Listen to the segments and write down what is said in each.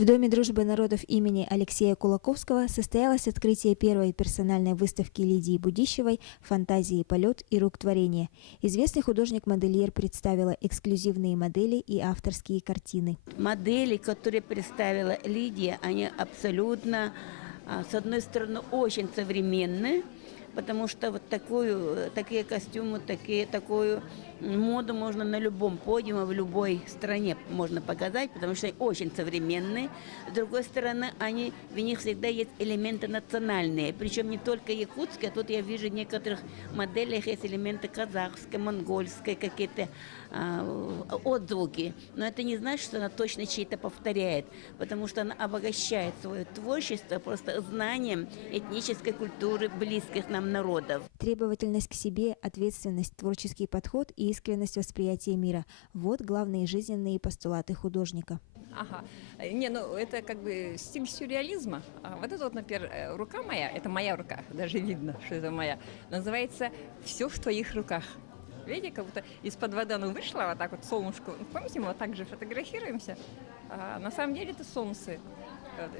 В Доме дружбы народов имени Алексея Кулаковского состоялось открытие первой персональной выставки Лидии Будищевой «Фантазии, полет и рук творения». Известный художник-модельер представила эксклюзивные модели и авторские картины. Модели, которые представила Лидия, они абсолютно, с одной стороны, очень современные, потому что вот такие костюмы, такую моду можно на любом подиуме, в любой стране можно показать, потому что они очень современные. С другой стороны, в них всегда есть элементы национальные, причем не только якутские, а тут я вижу в некоторых моделях есть элементы казахской, монгольской, какие-то отзвуки. Но это не значит, что она точно чьи-то повторяет, потому что она обогащает свое творчество просто знанием этнической культуры близких нам народов. Требовательность к себе, ответственность, творческий подход и искренность восприятия мира – вот главные жизненные постулаты художника. Ага. Это как бы стиль сюрреализма. Вот это вот, например, рука моя, это моя рука, даже видно, что это моя, называется «Все в твоих руках». Видите, как будто из-под воды оно вышло, вот так вот солнышко. Помните, мы вот так же фотографируемся? На самом деле это солнце.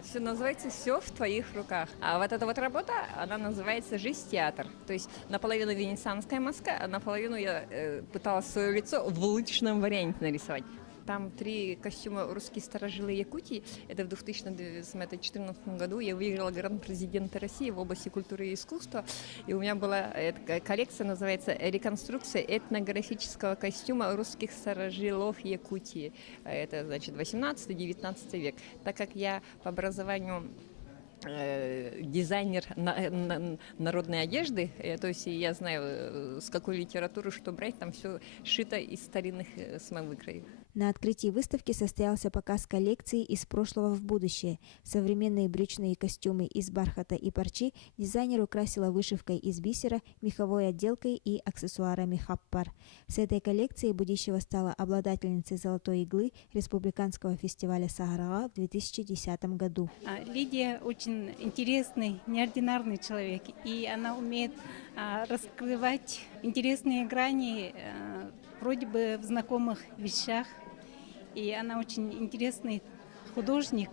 Все называется «Все в твоих руках». А вот эта вот работа, она называется «Жизнь-театр». То есть наполовину венецианская маска, а наполовину я пыталась свое лицо в лучшем варианте нарисовать. Там 3 костюма «Русские старожилы Якутии». Это в 2014 году я выиграла грант президента России в области культуры и искусства. И у меня была коллекция, называется «Реконструкция этнографического костюма русских старожилов Якутии». Это, значит, 18-19 век. Так как я по образованию дизайнер народной одежды, то есть я знаю, с какой литературы что брать, там все шито из старинных самовыкроев. На открытии выставки состоялся показ коллекции «Из прошлого в будущее». Современные брючные костюмы из бархата и парчи дизайнер украсила вышивкой из бисера, меховой отделкой и аксессуарами хаппар. С этой коллекцией Будищева стала обладательницей «Золотой иглы» Республиканского фестиваля Сагырага в 2010 году. Лидия очень интересный, неординарный человек, и она умеет раскрывать интересные грани вроде бы в знакомых вещах. И она очень интересный художник,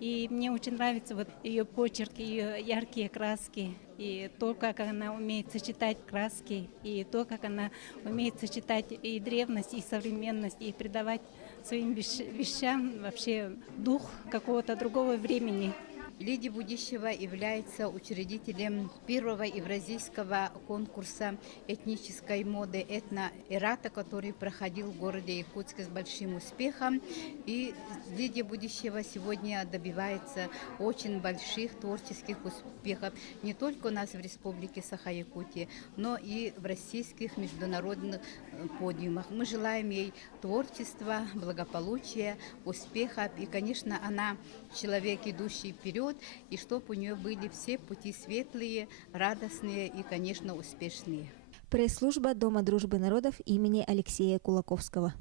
и мне очень нравится вот ее почерк, ее яркие краски, и то, как она умеет сочетать краски, и то, как она умеет сочетать и древность, и современность, и придавать своим вещам вообще дух какого-то другого времени. Лидия Будищева является учредителем первого евразийского конкурса этнической моды «Этно-эрата», который проходил в городе Якутске с большим успехом. И Лидия Будищева сегодня добивается очень больших творческих успехов не только у нас в Республике Саха-Якутия, но и в российских международных подиумах. Мы желаем ей творчества, благополучия, успехов. И, конечно, она человек, идущий вперед, и чтобы у нее были все пути светлые, радостные и, конечно, успешные. Пресс-служба Дома дружбы народов имени Алексея Кулаковского.